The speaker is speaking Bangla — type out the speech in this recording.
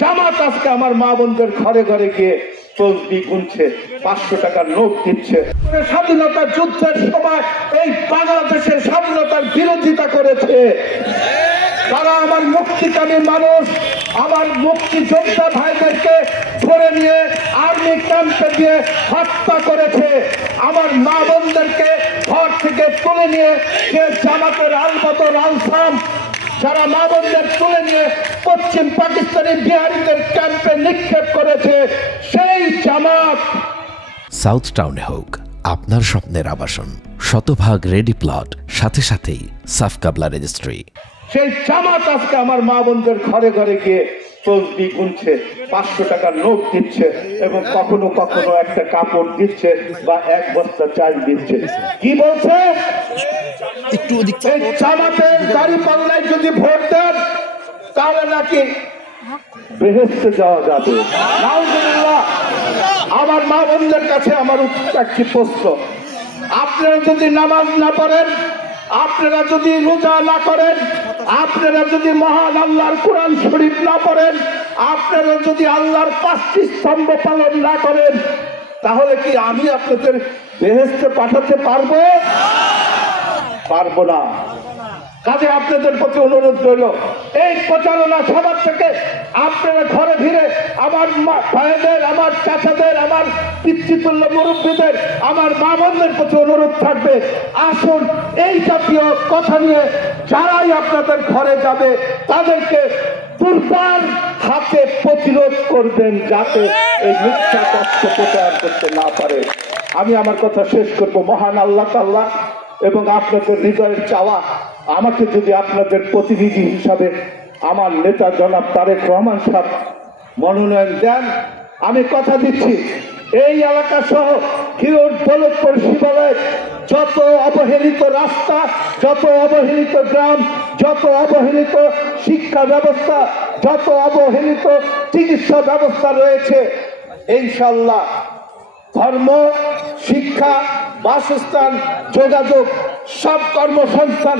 জামাত আজকে আমার মা বোনদের ঘরে ঘরে গিয়ে তসবি গুনছে, 500 টাকার নোট দিচ্ছে। স্বাধীনতা যুদ্ধের সময় এই বাংলাদেশের স্বাধীনতার বিরোধিতা করেছে তারা। আমার মুক্তিকামী মানুষ, আমার মুক্তিযোদ্ধা ভাইদেরকে ধরে নিয়ে আর্মি ক্যাম্পে দিয়ে হত্যা করেছে। আমার মা বোনদেরকে ঘর থেকে তুলে নিয়ে সে জামাতের আলবদর আলসাম যারা মা বোনদের তুলে নিয়ে পশ্চিম পাকিস্তানি বিহারিদের ক্যাম্পে নিক্ষেপ করেছে সেই জামাত। সাউথ টাউনে হোক আপনার স্বপ্নের আবাসন, শতভাগ রেডি প্লট, সাথে সাথেই সাফকাবলা রেজিস্ট্রি। সেই জামাত আজকে আমার মা বোনদের ঘরে ঘরে গিয়ে তসবি গুনছে, 500 টাকার নোট দিচ্ছে এবং কখনো কখনো একটা কাপড় দিচ্ছে বা 1 বস্তা চাল দিচ্ছে। কি বলছে? এই জামাতের দাঁড়িপাল্লায় যদি ভোট দেন তাহলে নাকি বেহেশতে যাওয়া যাবে। নাউজুবিল্লাহ। আমার মা বোনদের কাছে আমার একটি প্রশ্ন, আপনারা যদি নামাজ না পড়েন, আপনারা যদি রোজা না করেন, আপনারা যদি মহান আল্লাহর কোরআন শরীফ না পড়েন, আপনারা যদি আল্লাহর 5টি স্তম্ভ পালন না করেন, তাহলে কি আমি আপনাদের বেহেশতে পাঠাতে পারবো? পারবো না। কাজে আপনাদের প্রতি অনুরোধ রইল, এই প্রচারণা সভা থেকে আপনারা ঘরে ফিরে আমার ভাইদের, আমার চাচাদের, আমার পিতৃতুল্য মুরব্বীদের, আমার মা বোনদের প্রতি অনুরোধ থাকবে, আসুন এই জাতীয় কথা নিয়ে যারাই আপনাদের ঘরে যাবে তাদেরকে দুর্বার হাতে প্রতিরোধ করবেন যাতে এই মিথ্যা তথ্য প্রচার করতে না পারে। আমি আমার কথা শেষ করব। মহান আল্লাহ তাআলা এবং আপনাদের হৃদয়ের চাওয়া, আমাকে যদি আপনাদের প্রতিনিধি হিসাবে আমার নেতা জনাব তারেক রহমান সাহেব মনোনয়ন দেন, আমি কথা দিচ্ছি এই এলাকা সহ হিরোর দৌলতপুর শিবালয় যত অবহেলিত রাস্তা, যত অবহেলিত গ্রাম, যত অবহেলিত শিক্ষা ব্যবস্থা, যত অবহেলিত চিকিৎসা ব্যবস্থা রয়েছে, ইনশাআল্লাহ ধর্ম, শিক্ষা, বাসস্থান, যোগাযোগ, সব কর্মসংস্থান